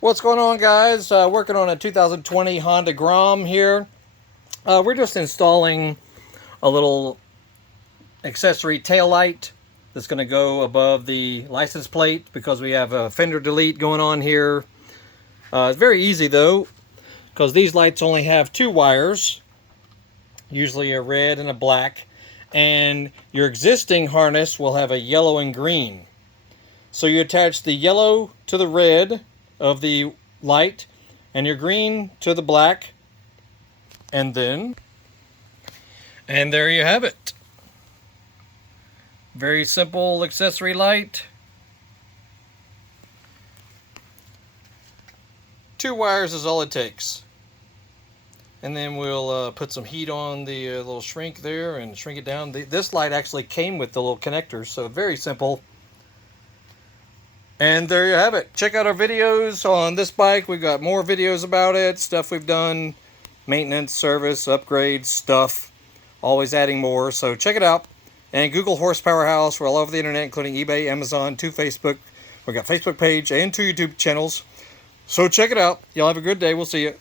What's going on, guys? Working on a 2020 Honda Grom here. We're just installing a little accessory tail light that's going to go above the license plate because we have a fender delete going on here. It's very easy though, because these lights only have two wires, usually a red and a black, and your existing harness will have a yellow and green. So you attach the yellow to the red of the light and your green to the black, and there you have it. Very simple accessory light. Two wires is all it takes. And then we'll put some heat on the little shrink there and shrink it down. This light actually came with the little connectors, so very simple. And there you have it. Check out our videos on this bike. We've got more videos about it, stuff we've done, maintenance, service, upgrades, stuff. Always adding more, so check it out. And Google Horsepower House. We're all over the internet, including eBay, Amazon, to Facebook. We've got a Facebook page and two YouTube channels. So check it out. Y'all have a good day. We'll see you.